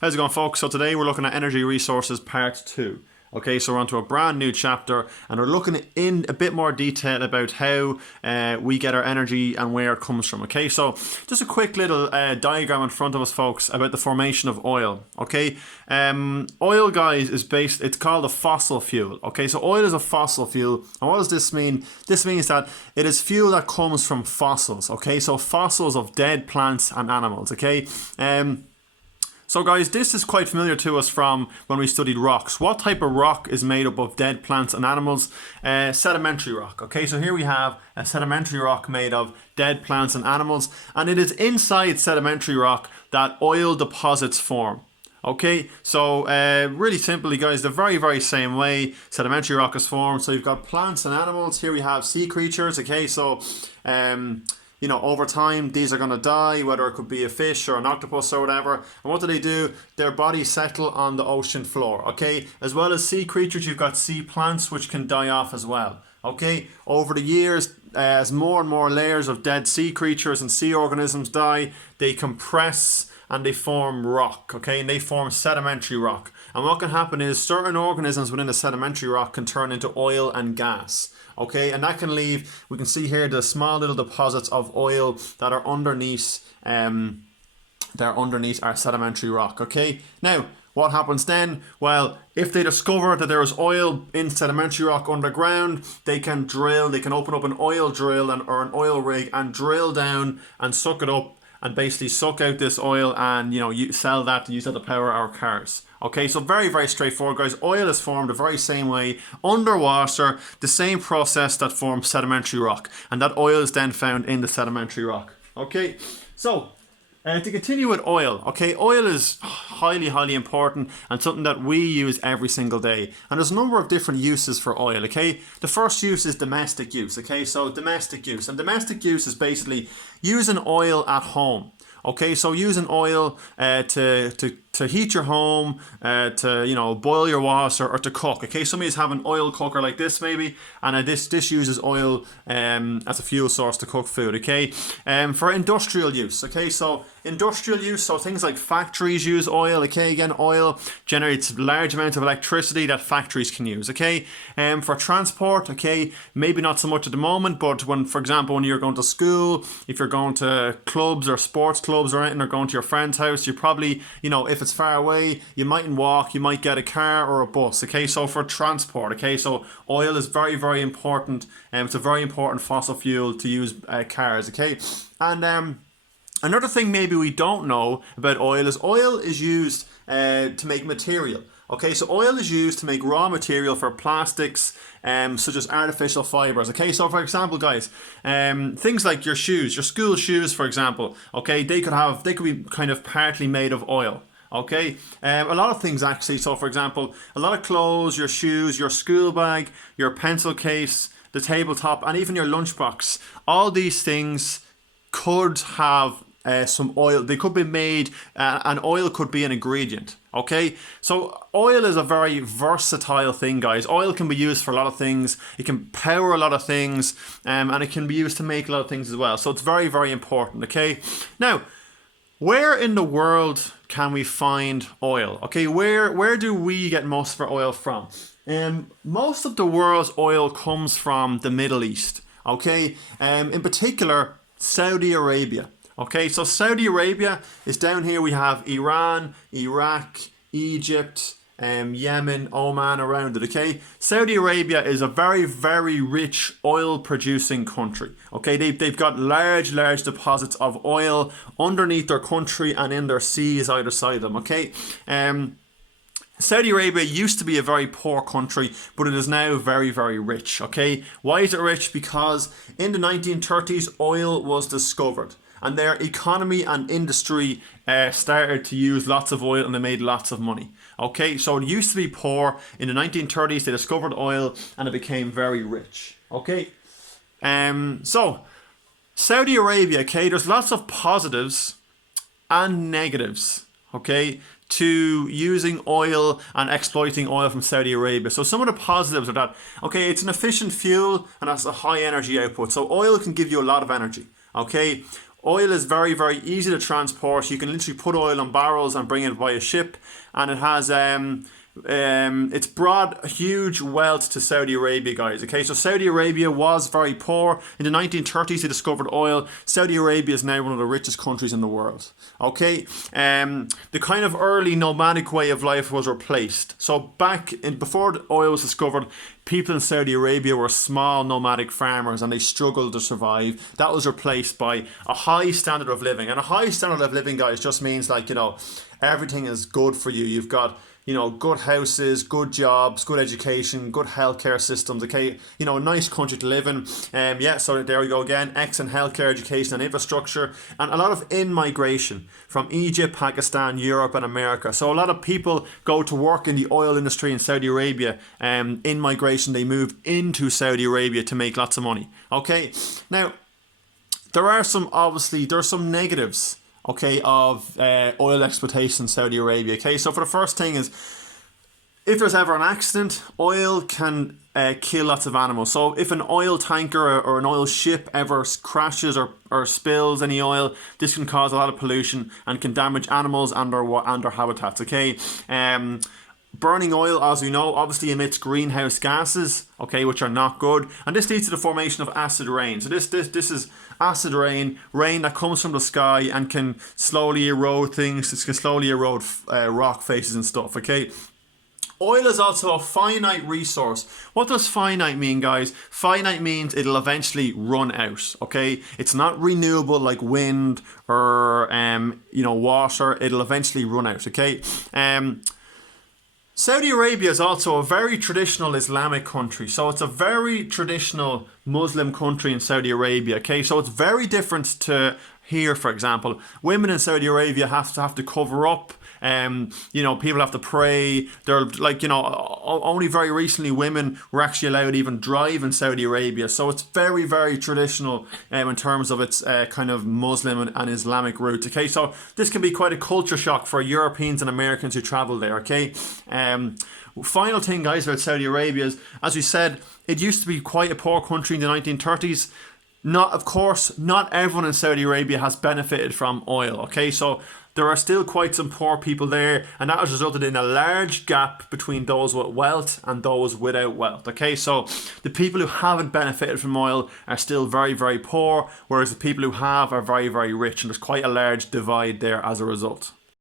How's it going, folks? So today we're looking at energy resources part 2. Okay, so we're onto a brand new chapter and we're looking in a bit more detail about how we get our energy and where it comes from. Okay, so just a quick little diagram in front of us, folks, about the formation of oil. Okay, oil, guys, it's called a fossil fuel. Okay, so oil is a fossil fuel. And what does this mean? This means that it is fuel that comes from fossils. Okay, so fossils of dead plants and animals. Okay, so guys, this is quite familiar to us from when we studied rocks. What type of rock is made up of dead plants and animals? Sedimentary rock. Okay, so here we have a sedimentary rock made of dead plants and animals, and it is inside sedimentary rock that oil deposits form. Okay, so really simply, guys, the very same way sedimentary rock is formed. So you've got plants and animals. Here we have sea creatures. Okay, so you know, over time, these are going to die, whether it could be a fish or an octopus or whatever. And what do? Their bodies settle on the ocean floor, okay? As well as sea creatures, you've got sea plants, which can die off as well, okay? Over the years, as more and more layers of dead sea creatures and sea organisms die, they compress and they form rock, okay? And they form sedimentary rock. And what can happen is certain organisms within the sedimentary rock can turn into oil and gas. Okay, and that can leave, we can see here the small little deposits of oil that are underneath our sedimentary rock. Okay, now what happens then? Well, if they discover that there is oil in sedimentary rock underground, they can open up an oil drill or an oil rig and drill down and suck it up and basically suck out this oil and, you know, sell that to use that to power our cars. Okay, so very straightforward, guys. Oil is formed the very same way underwater, the same process that forms sedimentary rock, and that oil is then found in the sedimentary rock. Okay, so to continue with oil, okay, oil is highly important and something that we use every single day. And there's a number of different uses for oil, okay? The first use is domestic use, okay? So domestic use. And domestic use is basically using oil at home. Okay, so using oil to heat your home, to, you know, boil your water or to cook. Okay, somebody's having an oil cooker like this maybe, and this uses oil as a fuel source to cook food. Okay, for industrial use. Okay, so industrial use, so things like factories use oil. Okay, again, oil generates large amounts of electricity that factories can use. Okay, for transport. Okay, maybe not so much at the moment, but when, for example, when you're going to school, if you're going to clubs or sports clubs or anything, or going to your friend's house, you probably, you know, if it's far away, you mightn't walk, you might get a car or a bus. Okay, so for transport, okay, so oil is very important, and it's a very important fossil fuel to use cars. Okay, and another thing maybe we don't know about oil is used to make material. Okay, so oil is used to make raw material for plastics, such as artificial fibers. Okay, so for example, guys, things like your shoes, your school shoes, for example. Okay, they could be kind of partly made of oil. Okay, a lot of things actually. So for example, a lot of clothes, your shoes, your school bag, your pencil case, the tabletop, and even your lunchbox. All these things could have some oil. They could be made, and oil could be an ingredient. Okay, so oil is a very versatile thing, guys. Oil can be used for a lot of things. It can power a lot of things, and it can be used to make a lot of things as well. So it's very important. Okay, now, where in the world can we find oil? Okay, where do we get most of our oil from? Most of the world's oil comes from the Middle East. Okay, in particular, Saudi Arabia. Okay, so Saudi Arabia is down here. We have Iran, Iraq, Egypt, Yemen, Oman around it. Okay, Saudi Arabia is a very rich oil producing country. Okay, they've got large deposits of oil underneath their country and in their seas either side of them. Okay, Saudi Arabia used to be a very poor country, but it is now very rich. Okay, why is it rich? Because in the 1930s, oil was discovered, and their economy and industry started to use lots of oil, and they made lots of money. Okay, so it used to be poor. In the 1930s, they discovered oil, and it became very rich. Okay, so Saudi Arabia. Okay, there's lots of positives and negatives. Okay, to using oil and exploiting oil from Saudi Arabia. So some of the positives are that, okay, it's an efficient fuel and has a high energy output. So oil can give you a lot of energy. Okay, Oil is very, very easy to transport. You can literally put oil on barrels and bring it by a ship, and it has it's brought huge wealth to Saudi Arabia, guys. Okay, so Saudi Arabia was very poor. In the 1930s, they discovered oil. Saudi Arabia is now one of the richest countries in the world. Okay, the kind of early nomadic way of life was replaced. So before oil was discovered, people in Saudi Arabia were small nomadic farmers and they struggled to survive. That was replaced by a high standard of living. And a high standard of living, guys, just means like, everything is good for you. You've got, good houses, good jobs, good education, good healthcare systems, okay? A nice country to live in. So there we go again. Excellent healthcare, education and infrastructure. And a lot of in-migration from Egypt, Pakistan, Europe and America. So a lot of people go to work in the oil industry in Saudi Arabia. In migration, they move into Saudi Arabia to make lots of money. Okay, now, there's some negatives, okay, of oil exploitation in Saudi Arabia. Okay, so for the first thing is, if there's ever an accident, oil can kill lots of animals. So if an oil tanker or an oil ship ever crashes or spills any oil, this can cause a lot of pollution and can damage animals and their habitats. Okay, burning oil, as we know, obviously emits greenhouse gases, okay, which are not good, and this leads to the formation of acid rain. So this is acid rain that comes from the sky and can slowly erode things. It can slowly erode rock faces and stuff. Okay. Oil is also a finite resource. What does finite mean, guys? Finite means it'll eventually run out, okay? It's not renewable like wind or, water. It'll eventually run out, okay? Saudi Arabia is also a very traditional Islamic country. So it's a very traditional Muslim country in Saudi Arabia, okay? So it's very different to here, for example. Women in Saudi Arabia have to cover up. People have to pray. They're like, only very recently women were actually allowed to even drive in Saudi Arabia. So it's very, very traditional in terms of its kind of Muslim and Islamic roots. Okay, so this can be quite a culture shock for Europeans and Americans who travel there. Okay. Final thing, guys, about Saudi Arabia is, as we said, it used to be quite a poor country in the 1930s. Not everyone in Saudi Arabia has benefited from oil. Okay, so there are still quite some poor people there, and that has resulted in a large gap between those with wealth and those without wealth. Okay, so the people who haven't benefited from oil are still very, very poor, whereas the people who have are very, very rich, and there's quite a large divide there as a result.